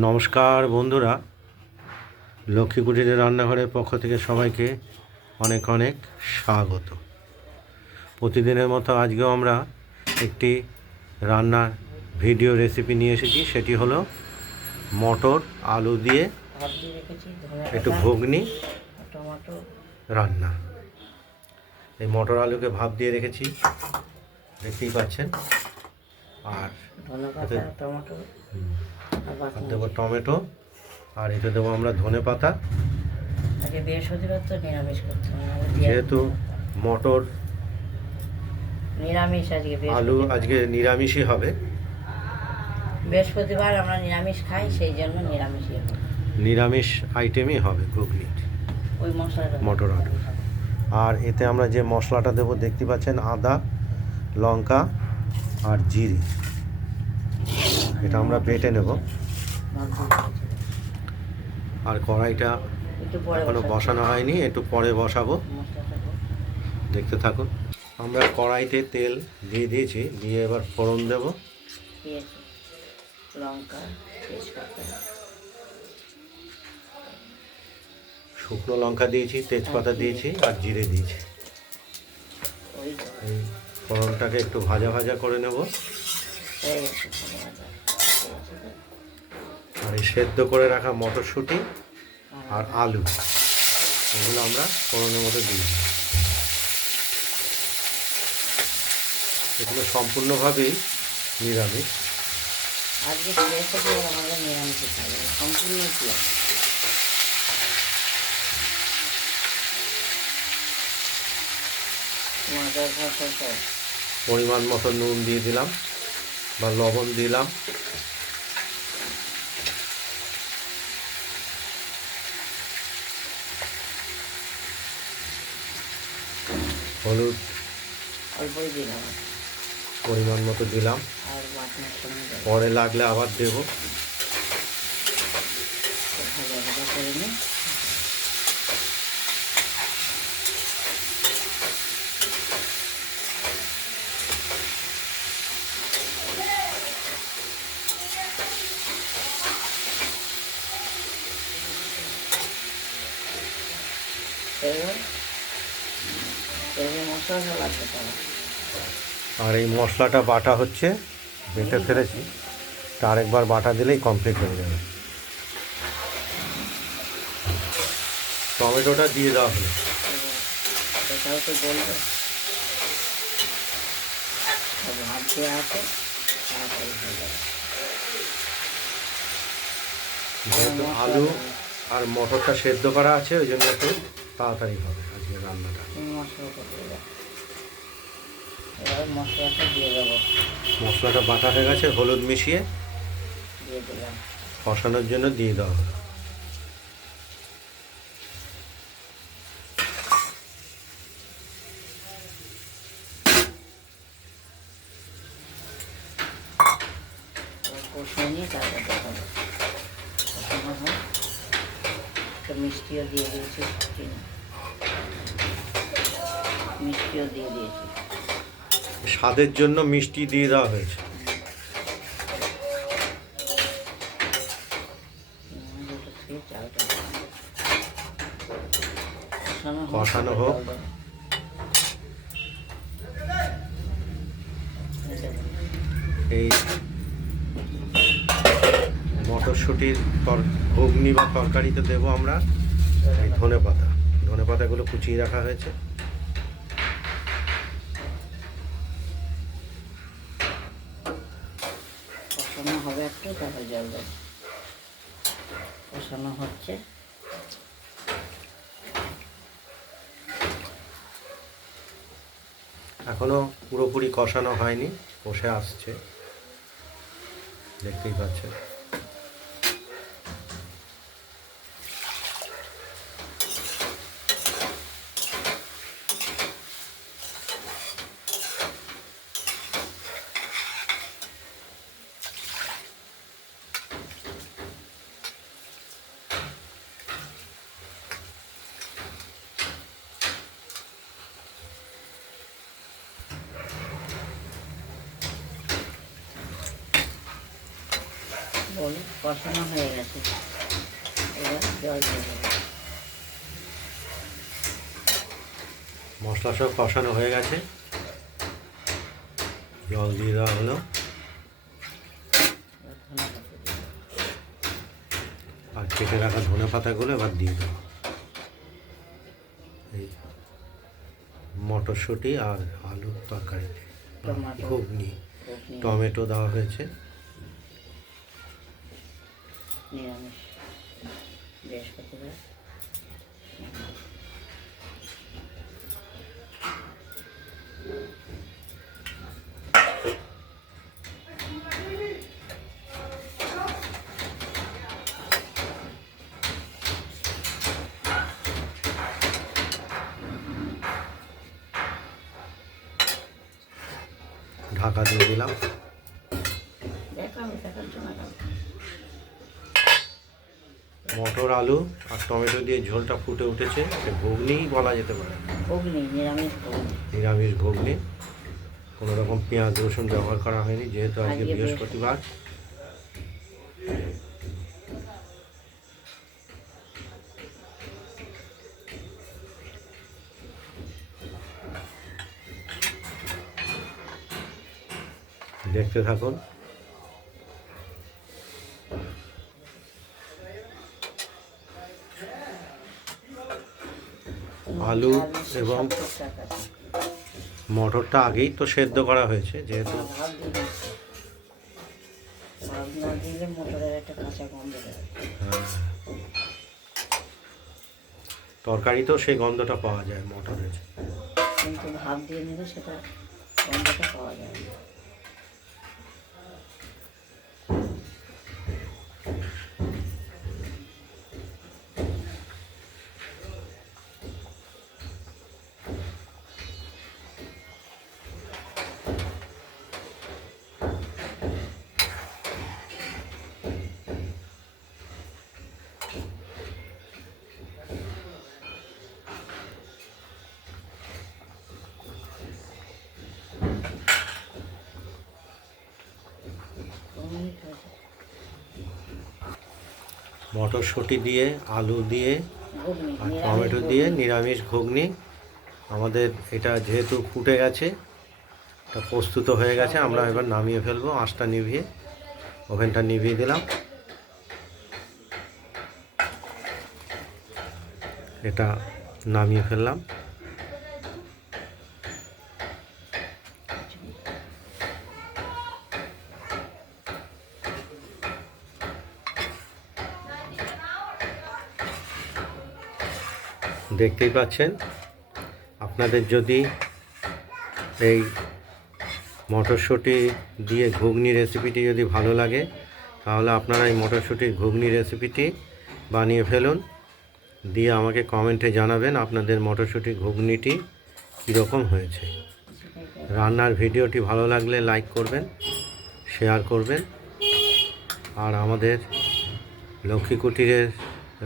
নমস্কার বন্ধুরা, লক্ষ্মী কুটিরের রান্নাঘরের পক্ষ থেকে সবাইকে অনেক অনেক স্বাগত। প্রতিদিনের মতো আজকেও আমরা একটি রান্নার ভিডিও রেসিপি নিয়ে এসেছি। সেটি হলো মটর আলু দিয়ে একটু ঘুগনি রান্না। এই মটর আলুকে ভাপ দিয়ে রেখেছি, দেখতেই পাচ্ছেন। আর দেবো টমেটো, আর এতে দেবো আমরা ধনে পাতা। যেহেতু মটর নিরামিষ আলু আজকে নিরামিষই হবে, বৃহস্পতিবার আমরা নিরামিষ খাই, সেই জন্য নিরামিষই হবে, নিরামিষ আইটেমই হবে ঘুগনি ওই মশলাটা মটর আলু। আর এতে আমরা যে মশলাটা দেবো দেখতে পাচ্ছেন, আদা, লঙ্কা আর জিরে, এটা আমরা বেটে নেব। আর কড়াইটা এখনো বসানো হয়নি, একটু পরে বসাবো, দেখতে থাকুন। আমরা কড়াইতে তেল দিয়ে দিয়েছি, দিয়ে এবার ফোড়ন দেব। লঙ্কা, তেজপাতা, শুকনো লঙ্কা দিয়েছি, তেজপাতা দিয়েছি আর জিরে দিয়েছি। এই ফোড়নটাকে একটু ভাজা ভাজা করে নেব। আর এই সেদ্ধ করে রাখা মটরশুঁটি আর আলু, এগুলো আমরা ফোড়নের মধ্যে দিই। এগুলো সম্পূর্ণভাবেই নিরামিষ। আজকে আমাদের নিরামিষ খাবে সম্পূর্ণ। পরিমাণ মতো নুন দিয়ে দিলাম বা লবণ দিলাম। হলুদ অল্পই দিলাম, পরিমাণ মতো দিলাম, আর পরে লাগলে আবার দেব। ভাজা ভাজা করে নিই। আর এই মশলাটা বাটা হচ্ছে, বেটে ফেলেছি, তা আরেকবার বাটা দিলেই কমপ্লিট হয়ে যাবে। টমেটোটা দিয়ে দেওয়া হলো। এটাও তো বলবে ভাত দেওয়া আছে, তাড়াতাড়ি হয়ে যাবে। যেহেতু আলু আর মটরটা সেদ্ধ করা আছে, ওই জন্য একটু তাড়াতাড়ি হবে আজকে রান্নাটা। এবার মশলাটা দিয়ে দেবো। মশলাটা বাটা হয়ে গেছে, হলুদ মিশিয়ে দিয়ে দিলাম, কষানোর জন্য দিয়ে দেওয়া হলো। কষিয়ে নিয়ে তারপর দেখাবো। কষানো হয়, একটা মিষ্টিও দিয়ে দিয়েছি, মিষ্টিও দিয়ে দিয়েছি। স্বাদের জন্য মিষ্টি দিয়ে দেওয়া হয়েছে। কষানো হোক। এই মটরশুঁটির ঘুগনি বা তরকারিতে দেবো আমরা এই ধনে পাতা। ধনে পাতাগুলো কুচিয়ে রাখা হয়েছে। কষানো হবে একটু, তারপর জল দেব। কষানো হচ্ছে, এখনো পুরোপুরি কষানো হয়নি, কষে আসছে, দেখতেই পাচ্ছেন। আলু কষানো হয়ে গেছে, এবার জল দিয়ে দেবো। মশলা সব কষানো হয়ে গেছে, জল দিয়ে দেওয়া হলো। এবার ধনে পাতা দিয়ে দেবো। আর কেটে রাখা ধনে পাতাগুলো এবার দিয়ে দেবো। এই মটরশুঁটি আর আলুর তরকারিতে টমেটো, ঘুগনি, ঘুগনি, টমেটো দেওয়া হয়েছে। নিরামিষ বৃহস্পতিবার। ঢাকা দিয়ে দিলাম। দেখার জন্য মটর, আলু আর টমেটো দিয়ে ঝোলটা ফুটে উঠেছে। এটা ঘুগনিই বলা যেতে পারে, ঘুগনি, নিরামিষ ঘুগনি। নিরামিষ ঘুগনি। কোনো রকম পেঁয়াজ রসুন ব্যবহার করা হয়নি, যেহেতু আজকে আজকে বৃহস্পতিবার। দেখতে থাকুন। আলু এবং মটরটা আগেই তো সেদ্ধ করা হয়েছে, যেহেতু ভাত দিয়ে দিচ্ছি। ভাত না দিলে মোটরের একটা কাঁচা গন্ধ বেরোয়। তরকারিতেও সেই গন্ধটা পাওয়া যায় মটরের। কিন্তু ভাত দিয়ে নিলে সেটা গন্ধটা পাওয়া যায় না। মটরশুঁটি দিয়ে, আলু দিয়ে ঘুগনি, আর নিরামিষ টমেটো ঘুগনি। দিয়ে নিরামিষ ঘুগনি আমাদের এটা যেহেতু ফুটে গেছে, এটা প্রস্তুত হয়ে গেছে। আমরা এবার নামিয়ে ফেলবো। আঁচটা নিভিয়ে, ওভেনটা নিভিয়ে দিলাম। এটা নামিয়ে ফেললাম। দেখতেই পাচ্ছেন। আপনাদের যদি এই মটরশুঁটি দিয়ে ঘুগনি রেসিপিটি যদি ভালো লাগে, তাহলে আপনারা এই মটরশুঁটির ঘুগনি রেসিপিটি বানিয়ে ফেলুন, দিয়ে আমাকে কমেন্টে জানাবেন আপনাদের মটরশুঁটির ঘুগনিটি কীরকম হয়েছে। রান্নার ভিডিওটি ভালো লাগলে লাইক করবেন, শেয়ার করবেন, আর আমাদের লক্ষ্মী কুটিরের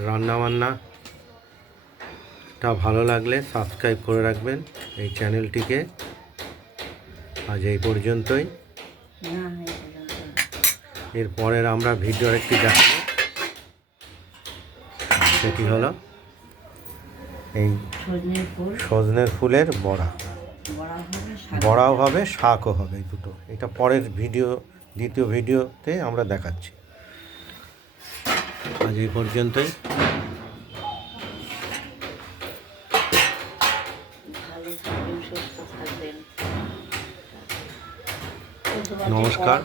রান্নাবান্নাটা ভালো লাগলে সাবস্ক্রাইব করে রাখবেন এই চ্যানেলটিকে। আজ এই পর্যন্তই। এরপরের আমরা ভিডিও একটি দেখাবো, সেটি হলো এই সজনের ফুলের বড়া। বড়াও হবে, শাকও হবে, এই দুটো। এটা পরের ভিডিও, দ্বিতীয় ভিডিওতে আমরা দেখাচ্ছি। আজ এই পর্যন্তই। নমস্কার।